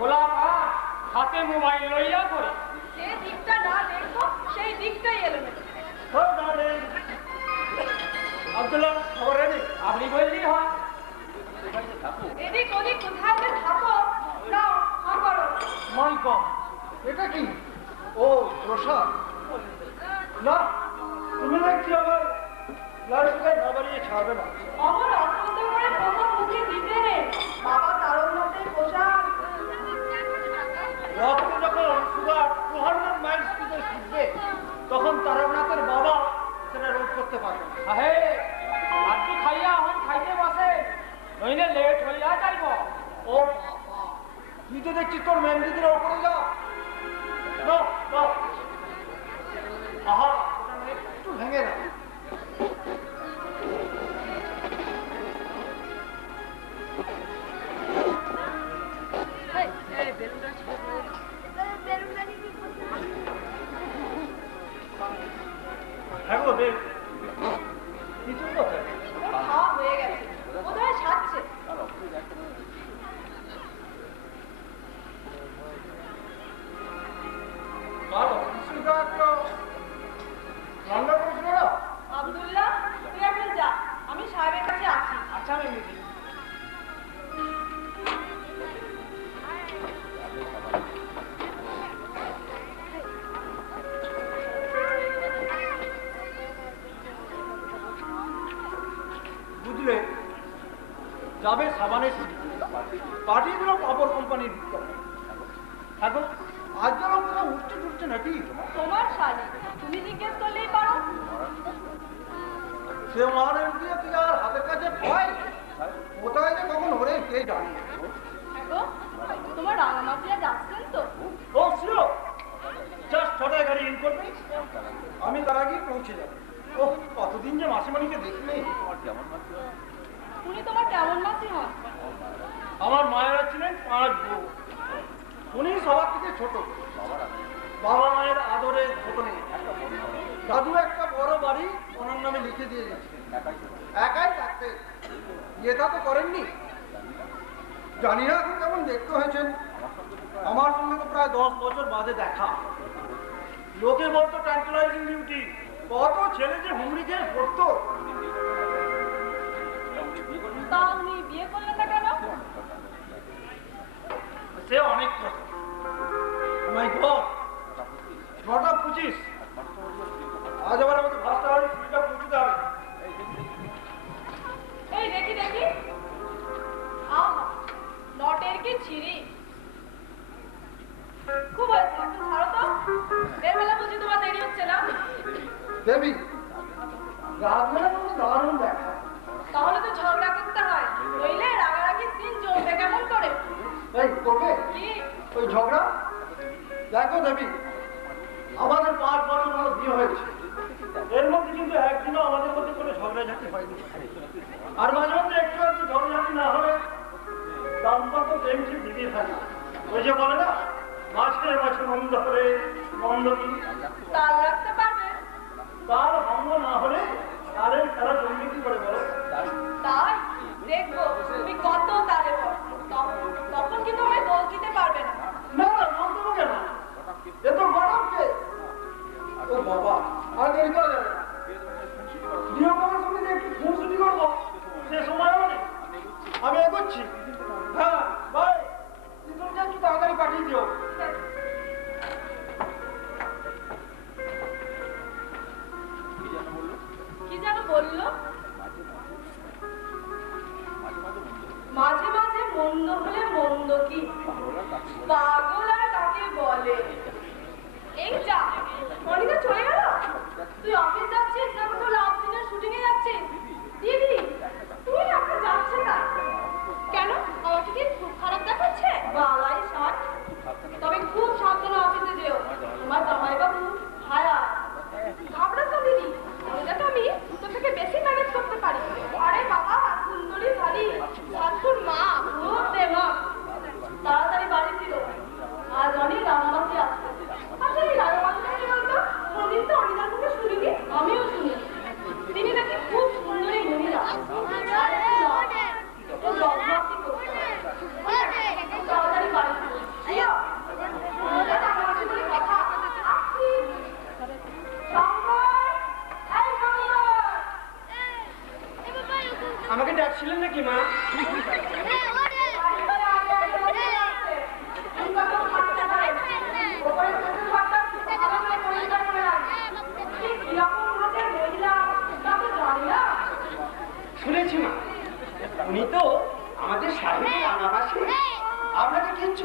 খোলা কাঠ, হাতে মোবাইল লইয়া করে যে দিকটা না দেখবো সেই দিকটাই এলোমেলো। আব্দুল্লাহ খবর রেডি? আপনি বললেই হয়। এদিক ওদিক কোথায় যে থাকো নাও হাঁ করো। মাই গড, এটা কি? ও প্রসাদ না, তুমি দেখছি আবার লাড়ুটাই না বাড়িয়ে ছাড়বে না। অমন অত্যন্ত করে প্রথম মুখে দিতে রে বাবা তারকনাথের পোশাক। রক্ত যখন সুগার 200 মাইল স্পিডে ছুটবে তখন তারকনাথের বাবা সেটা রোধ করতে পারবে। আহে আজকে খাইয়া এখন খাইতে বসে, নইলে লেট হইয়া যাইব। ও বাবা, তুই তো দেখছি তোর মেন্দিদের ওপরে যা। আহা, একটু ভেঙে না। হ্যাঁ গো দেব, কিছু কোথায়? খাওয়া হয়ে গেছে, বোধহয় সাজছে। রান্না করেছিল না? আব্দুল্লাহ তুই এখন যা, আমি সাহেবের কাছে আছি। আচ্ছা আমি বুঝি। বুঝলে, যাবে সাবানের পার্টিগুলো কাপড় কোম্পানির এখন আজ যেন কোথাও উঠছে টুটছে নাকি? তোমার শালি, তুমি জিজ্ঞেস করলেই পারো। সে মারের দিয়ে তুই আর হাতের কাছে পাই কোথায় যে কখন ওরে কে জানি। গো, তোমার রাঙামাটিয়া যাচ্ছেন তো? ও শিও, জাস্ট ছটায় গাড়ি ইন করবে, আমি তার আগেই পৌঁছে যাবো। ও কতদিন যে মাসিমণিকে দেখলে। উনি তোমার কেমন মাসি হন? আমার মায়েরা ছিলেন 5 বউ, উনি সবার থেকে ছোট। বাবা মায়ের আদরে ছোট নেই। দাদু একটা বড় বাড়ি ওনার নামে লিখে দিয়ে গেছে, একাই থাকতে। এটা তো করেননি, জানি না এখন কেমন দেখতে হয়েছেন। আমার সঙ্গে তো প্রায় 10 বছর বাদে দেখা। লোকে বলতো ট্যান্টালাইজিং বিউটি, কত ছেলে যে হুমড়ি খেয়ে পড়তো। তা উনি বিয়ে করলেন না কেন? সে অনেক কথা। মাই গড, 9:25, আজ আবার আমাকে ভাষা বাড়ি সুইটা পৌঁছতে হবে। এই দেখি দেখি, আহা নটের কি ছিরি। খুব হয়েছে, একটু ছাড়ো তো। এর বেলা বুঝি তোমার দেরি হচ্ছে না? দেবী, রাজমেলা কিন্তু দারুণ দেখা। তাহলে তো ঝগড়া করতে হয়, নইলে রাগারাগি সিন জমবে কেমন করে? এই করবে কি ওই ঝগড়া? দেখো দেবী, আমাদের 5 বছর হলো বিয়ে হয়েছে, এর মধ্যে কিন্তু একদিনও আমাদের মধ্যে কোনো ঝগড়াঝাটি হয়নি। আর মাঝে মধ্যে একটু একটু ঝগড়াঝাটি না হলে দাম্পত্য প্রেম ঠিক দিতে থাকে। ওই যে বলে না, মাঝে মাঝে মন্দ হলে মন্দ কি তাল রাখতে পারবে? তার ভঙ্গ না হলে তারের খেলা জমবে কি করে বলো? তাই দেখবো তুমি কত তালে পড়ো, তখন কিন্তু আমায় দোষ দিতে পারবে না। না না, নাম দেবো কেন? এ তো গরম কে? ও বাবা, আর দেরি করা যাবে না। বিয়ে করার সময় যে একটু খুনসুটি করবো সে সময়ও নেই। আমি এগোচ্ছি। হ্যাঁ বাই, তিনজনকে একটু তাড়াতাড়ি পাঠিয়ে দিও। কি যেন বললো?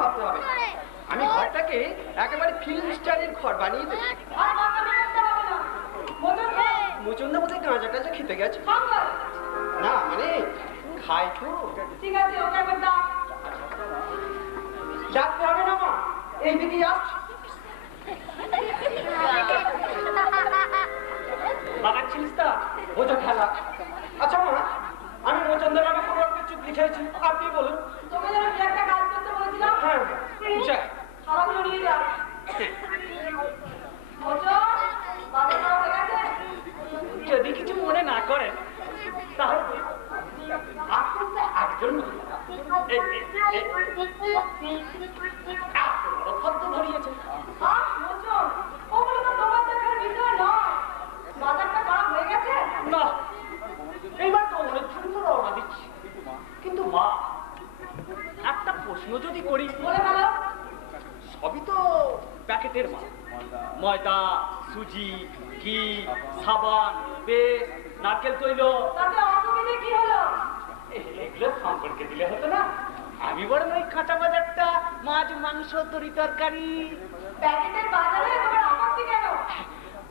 ভাবতে হবে না। আমি ঘরটাকে একেবারে ফিল্ম স্টাইলের ঘর বানিয়ে দেবো। আর বাচ্চাকে করতে হবে না। মতন মুচুন্দা বোধহয় গাঁজা টাজা খেতে গেছে। বাঙ্গাল। না মানে খাই তো। ঠিক আছে, ওকে একবার ডাক। ডাকতে হবে না মা, এইদিকেই আসছি। লাগাচ্ছিলিস তা? বোঝো খেলা। আচ্ছা মা, আমি মুচুন্দা নামে কোনো একটা চুপ লিখেছি, আপনি বলুন। তোকে যেন কি একটা কাজ করতে বলেছিলাম, হ্যাঁ যা। থালাগুলো নিয়ে যা। মচন, বাজার করা হয়ে গেছে? যদি কিছু মনে না করেন তাহলে আপনি তো একজন ধরিয়েছেন। আহ, মচন, ওগুলো তো তোমার দেখার বিষয় নয়। বাজারটা করা হয়ে গেছে? না, এইবার তো অনেক সুন্দর রওনা দিচ্ছি। কিন্তু মা, একটা প্রশ্ন যদি করি, বলে ফেলো। সবই তো প্যাকেটের মাল। ময়দা, সুজি, ঘি, সাবান, পেস্ট, নারকেল তৈল, তাতে অসুবিধে কি হলো? এগুলো সম্পর্কে দিলে হতো না? আমি বরং ওই কাঁচা বাজারটা, মাছ, মাংস, তরি তরকারি, প্যাকেটের বাজারে তোমার আপত্তি কেন?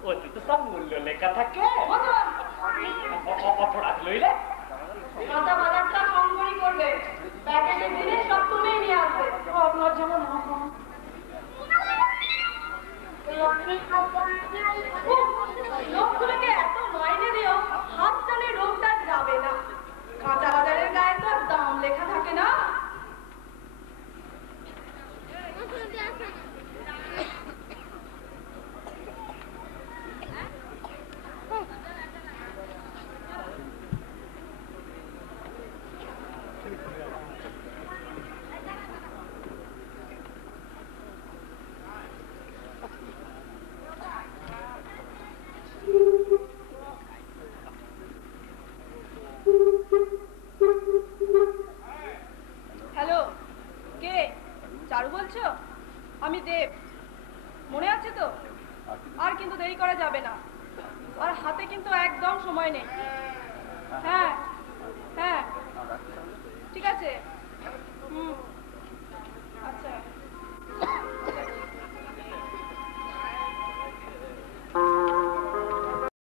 ওতে তো সব মূল্য লেখা থাকে। মচন, অপরাধ লইলে কাঁচা বাজারটা সংগ্রহী করবে। প্যাকেটের জিনিস সব তুমিই নিয়ে আসবে। আপনার যেমন লোকগুলোকে এত মাইনে দিও, হাত টানে রোগটা যাবে না। কাঁচা বাজারের গায়ে তো আর দাম লেখা থাকে না। হ্যালো, কে? চারু বলছো? আমি দেব। মনে আছে তো? আর কিন্তু দেরি করা যাবে না। আর হাতে কিন্তু একদম সময় নেই। হ্যাঁ হ্যাঁ, ঠিক আছে। হুম।